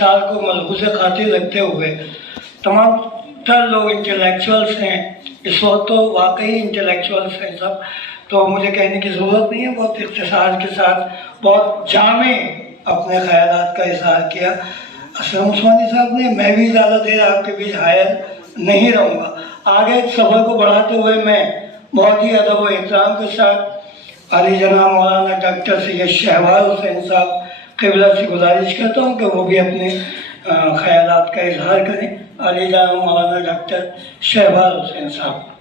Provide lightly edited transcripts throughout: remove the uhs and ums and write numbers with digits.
साल को मलहूज़ खातिर रखते हुए तमाम तर लोग इंटेलेक्चुअल्स हैं इस वक्त, तो वाकई इंटेलेक्चुअल्स हैं सब, तो मुझे कहने की ज़रूरत नहीं है। बहुत इख्तिसार के साथ बहुत जामे अपने ख़यालात का इज़हार किया असलम उस्मानी साहब ने। मैं भी ज़्यादा देर आपके बीच हायर नहीं रहूँगा। आगे सफ़र को बढ़ाते हुए मैं बहुत ही अदब व एहतराम के साथ अली जनाब मौलाना डॉक्टर सैयद शहबाज हुसैन साहब क़िबला से गुजारिश करता हूँ कि वो भी अपने ख़यालात का इजहार करें। अली जनाब मौलाना डॉक्टर शहबाज हुसैन साहब।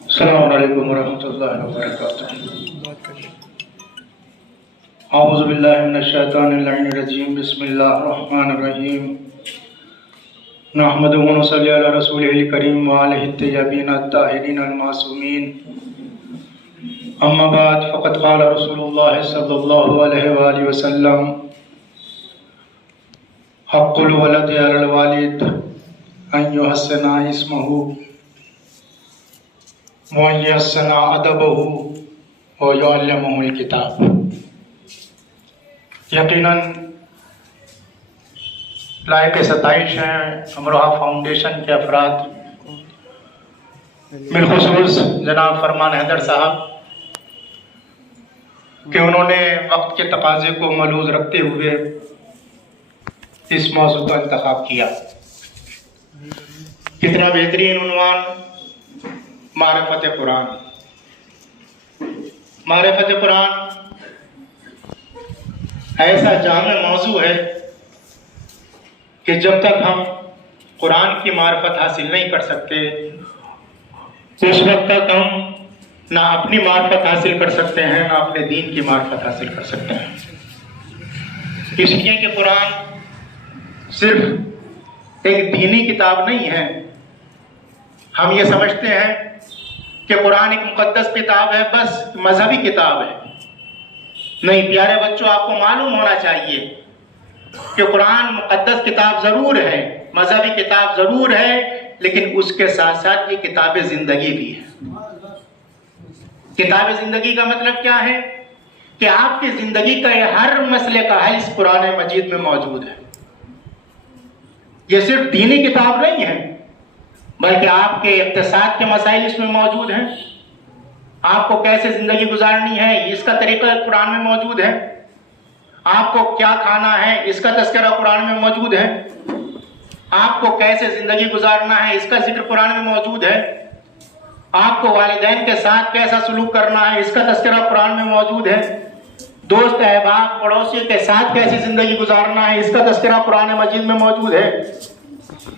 अस्सलामु अलैकुम वरहमतुल्लाहि वबरकातुहू। औज़ु बिल्लाहि मिनश शैतानिर रजीम। बिस्मिल्लाहिर रहमानिर रहीम। नहमदुहु व नसल्ली अला रसूलिहिल करीम व आलिहि तय्यबीन अत्ताहिरीन अल मासूमीन। अम्मा बाद फ़क़द क़ाल रसूलुल्लाह सल्लल्लाहु अलैहि व आलिहि वसल्लम हक़्क़ुल वलदि अलल वालिद अन युहस्सिना इस्महु व यहस्सिना अदबहु व युअल्लिमहुल किताब। यकीनन लायक सताइश हैं अमरोहा फाउंडेशन के अफराद, बिलखुसूस जनाब फरमान हैदर साहब, कि उन्होंने वक्त के तकाजे को मलूज़ रखते हुए इस मौजू का इंतखाब किया। कितना बेहतरीन उन्वान, मारिफत कुरान। मारिफत कुरान ऐसा जामे मौजू है कि जब तक हम कुरान की मारिफत हासिल नहीं कर सकते उस वक्त तक हम ना अपनी मारिफत हासिल कर सकते हैं, ना अपने दीन की मारिफत हासिल कर सकते हैं। इसलिए कि कुरान सिर्फ एक दीनी किताब नहीं है। हम ये समझते हैं कि कुरान एक मुकद्दस किताब है, बस मजहबी किताब है। नहीं प्यारे बच्चों, आपको मालूम होना चाहिए कि कुरान मुकद्दस किताब ज़रूर है, मजहबी किताब ज़रूर है, लेकिन उसके साथ साथ ये किताब ज़िंदगी भी है। किताब ज़िंदगी का मतलब क्या है कि आपकी ज़िंदगी का हर मसले का हल इस कुरान मजीद में मौजूद है। ये सिर्फ दीनी किताब नहीं है, बल्कि आपके इक़्तिसाद के मसाइल इसमें मौजूद हैं। आपको कैसे ज़िंदगी गुजारनी है इसका तरीका कुरान में मौजूद है। आपको क्या खाना है इसका तज़किरा कुरान में मौजूद है। आपको कैसे ज़िंदगी गुजारना है इसका जिक्र कुरान में मौजूद है। आपको वालिदैन के साथ कैसा सलूक करना है इसका तज़किरा कुरान में मौजूद है। दोस्त अहबाब पड़ोसियों के साथ कैसी ज़िंदगी गुजारना है इसका तज़किरा कुरान मजीद में मौजूद है।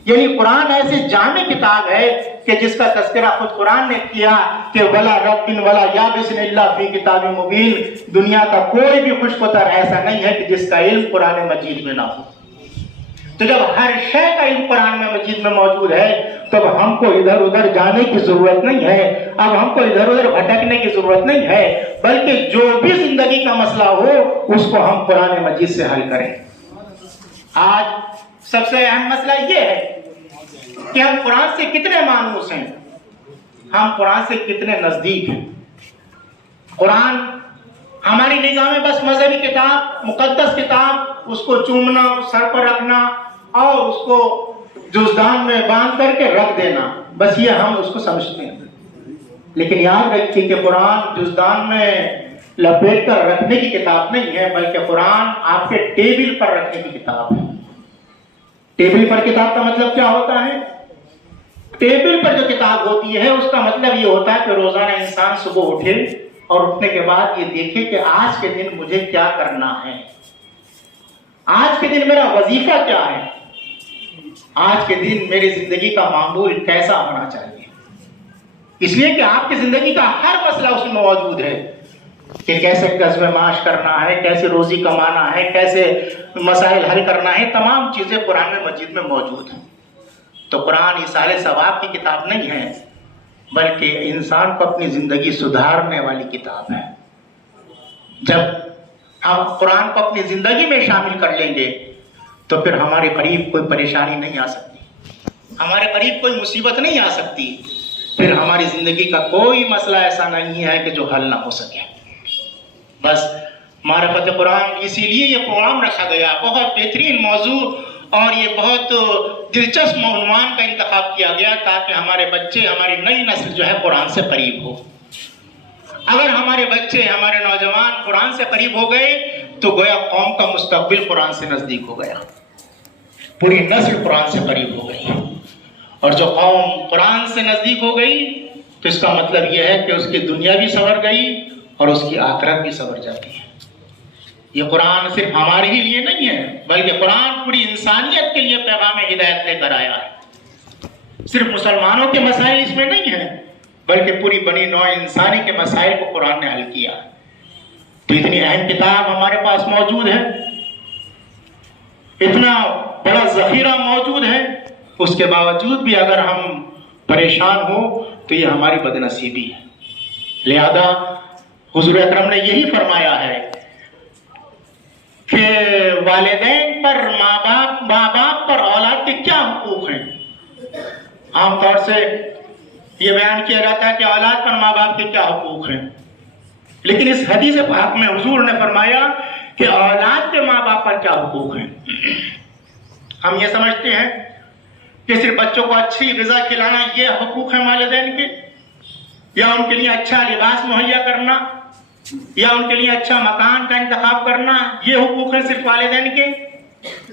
यानी कुरान ऐसी जामे किताब है कि जिसका तज़किरा खुद कुरान ने किया कि वला रब्बिन वला याबिसिन इल्ला फी किताबिन मुबीन। दुनिया का कोई भी खुशबूदार ऐसा नहीं है कि जिसका इल्म कुरान मजीद में ना हो। तो जब हर शय का इल्म कुरान में मजीद में मौजूद है तो अब हमको इधर उधर जाने की जरूरत नहीं है, अब हमको इधर उधर भटकने की जरूरत नहीं है, बल्कि जो भी जिंदगी का मसला हो उसको हम कुरान मजीद से हल करें। आज सबसे अहम मसला ये है कि हम कुरान से कितने मानूस हैं, हम कुरान से कितने नजदीक हैं। कुरान हमारी निगाह में बस मजहबी किताब, मुकद्दस किताब, उसको चूमना, सर पर रखना और उसको जुज़दान में बांध करके रख देना, बस ये हम उसको समझते हैं। लेकिन याद रखिए कि कुरान जुज़दान में लपेट कर रखने की किताब नहीं है, बल्कि कुरान आपके टेबल पर रखने की किताब है। टेबल पर किताब का मतलब क्या होता है? टेबल पर जो किताब होती है उसका मतलब ये होता है कि रोजाना इंसान सुबह उठे और उठने के बाद ये देखे कि आज के दिन मुझे क्या करना है, आज के दिन मेरा वजीफा क्या है, आज के दिन मेरी जिंदगी का मामूल कैसा होना चाहिए। इसलिए कि आपकी जिंदगी का हर मसला उसमें मौजूद है कि कैसे कस्बे माश करना है, कैसे रोजी कमाना है, कैसे मसाइल हल करना है, तमाम चीजें कुरान में मजीद में मौजूद हैं। तो कुरान इसाले सवाब की किताब नहीं है, बल्कि इंसान को अपनी जिंदगी सुधारने वाली किताब है। जब हम कुरान को अपनी जिंदगी में शामिल कर लेंगे तो फिर हमारे करीब कोई परेशानी नहीं आ सकती। ہمارے قریب کوئی مصیبت نہیں آ سکتی، پھر ہماری زندگی کا کوئی مسئلہ ایسا نہیں ہے کہ جو حل نہ ہو سکے۔ بس معرفت قرآن، اسی لیے یہ پروگرام رکھا گیا، بہت بہترین موضوع اور یہ بہت دلچسپ عنوان کا انتخاب کیا گیا تاکہ ہمارے بچے، ہماری نئی نسل جو ہے قرآن سے قریب ہو۔ اگر ہمارے بچے، ہمارے نوجوان قرآن سے قریب ہو گئے تو گویا قوم کا مستقبل قرآن سے نزدیک ہو گیا، پوری نسل قرآن سے قریب ہو گئی۔ اور جو قوم قرآن سے نزدیک ہو گئی تو اس کا مطلب یہ ہے کہ اس کی دنیا بھی سنور گئی اور اس کی آخرت بھی سنور جاتی ہے۔ یہ قرآن صرف ہمارے ہی لیے نہیں ہے، بلکہ قرآن پوری انسانیت کے لیے پیغام ہدایت لے کر آیا ہے۔ صرف مسلمانوں کے مسائل اس میں نہیں ہیں، بلکہ پوری بنی نوع انسانی کے مسائل کو قرآن نے حل کیا۔ تو اتنی اہم کتاب ہمارے پاس موجود ہے، اتنا بڑا ذخیرہ موجود ہے، اس کے باوجود بھی اگر ہم پریشان ہو تو یہ ہماری بدنصیبی ہے۔ لہذا حضور اکرم نے یہی فرمایا ہے کہ والدین پر، ماں باپ پر اولاد کے کیا حقوق ہیں۔ عام طور سے یہ بیان کیا جاتا ہے کہ اولاد پر ماں باپ کے کیا حقوق ہیں، لیکن اس حدیث پاک میں حضور نے فرمایا کہ اولاد کے ماں باپ پر کیا حقوق ہیں۔ ہم یہ سمجھتے ہیں کہ صرف بچوں کو اچھی غذا کھلانا یہ حقوق ہیں والدین کے، یا ان کے لیے اچھا لباس مہیا کرنا، یا ان کے لیے اچھا مکان کا انتخاب کرنا، یہ حقوق ہیں صرف والدین کے؟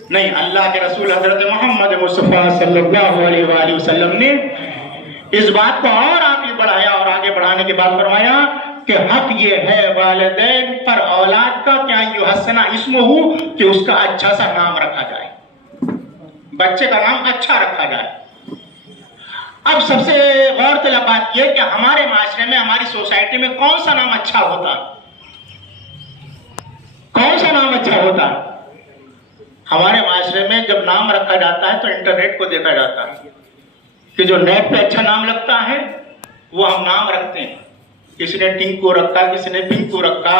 نہیں، اللہ کے رسول حضرت محمد مصطفیٰ صلی اللہ علیہ وآلہ وسلم نے اس بات کو اور آگے بڑھایا، اور آگے بڑھانے کے بعد فرمایا کہ حق یہ ہے والدین پر اولاد کا کہ یحسن اسمہ، کہ اس کا اچھا سا نام رکھا جائے، بچے کا نام اچھا رکھا جائے۔ اب سب سے غور طلب بات یہ کہ ہمارے معاشرے میں، ہماری سوسائٹی میں کون سا نام اچھا ہوتا ہے؟ کون سا نام اچھا ہوتا ہے؟ ہمارے معاشرے میں جب نام رکھا جاتا ہے تو انٹرنیٹ کو دیکھا جاتا ہے کہ جو نیٹ پہ اچھا نام لگتا ہے وہ ہم نام رکھتے ہیں۔ کسی نے ٹنکو رکھا، کسی نے پنکو رکھا،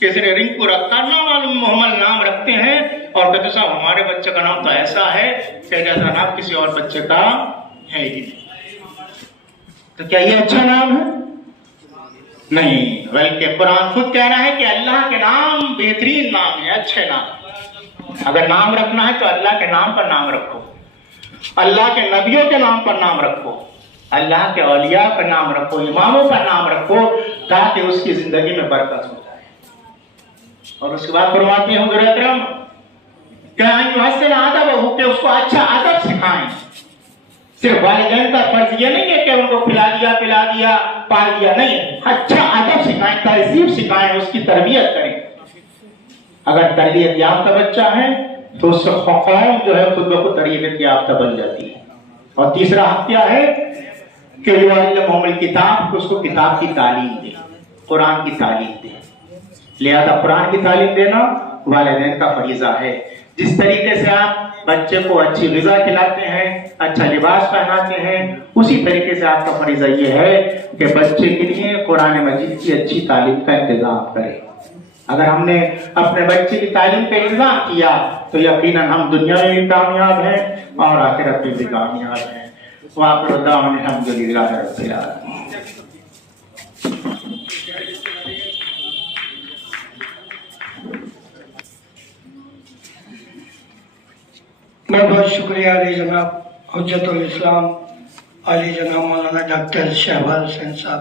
کسی نے رنکو رکھا، نامعلوم محمل نام رکھتے ہیں اور کہتے صاحب ہمارے بچے کا نام تو ایسا ہے کہ جیسا نام کسی اور بچے کا ہے ہی نہیں۔ تو کیا یہ اچھا نام ہے؟ نہیں، بلکہ قرآن خود کہہ رہا ہے کہ اللہ کے نام بہترین نام ہے، اچھے نام۔ اگر نام رکھنا ہے تو اللہ کے نام پر نام رکھو، اللہ کے نبیوں کے نام پر نام رکھو، اللہ کے اولیاء پر نام رکھو، اماموں پر نام رکھو، تاکہ اس کی زندگی میں برکت ہو جائے۔ اور اس کے بعد فرماتے ہیں حضور اکرم کہ یحسن ادبہ، کہ اس کو اچھا ادب سکھائیں۔ صرف والدین کا فرض یہ نہیں ہے کہ ان کو کھلا دیا، پلا دیا، پال دیا، نہیں، اچھا ادب سکھائیں، تہذیب سکھائیں، اس کی تربیت کریں۔ اگر تربیت یافتہ بچہ ہے تو اس سے قوم جو ہے خود بخود تربیت یافتہ بن جاتی ہے۔ اور تیسرا حق کیا ہے کہ یعلمہم الکتاب، اس کو کتاب کی تعلیم دے، قرآن کی تعلیم دے۔ لہذا قرآن کی تعلیم دینا والدین کا فریضہ ہے۔ جس طریقے سے آپ بچے کو اچھی غذا کھلاتے ہیں، اچھا لباس پہناتے ہیں، اسی طریقے سے آپ کا فریضہ یہ ہے کہ بچے کے لیے قرآن مجید کی اچھی تعلیم کا انتظام کریں۔ اگر ہم نے اپنے بچے کی تعلیم کا انتظام کیا تو یقیناً ہم دنیا میں بھی کامیاب ہیں اور آخرت میں بھی کامیاب ہیں۔ وآخر دعوانا الحمدللہ رب العالمین۔ میں بہت شکریہ علی جناب حجت الاسلام علی جناب مولانا ڈاکٹر شہباز حسین صاحب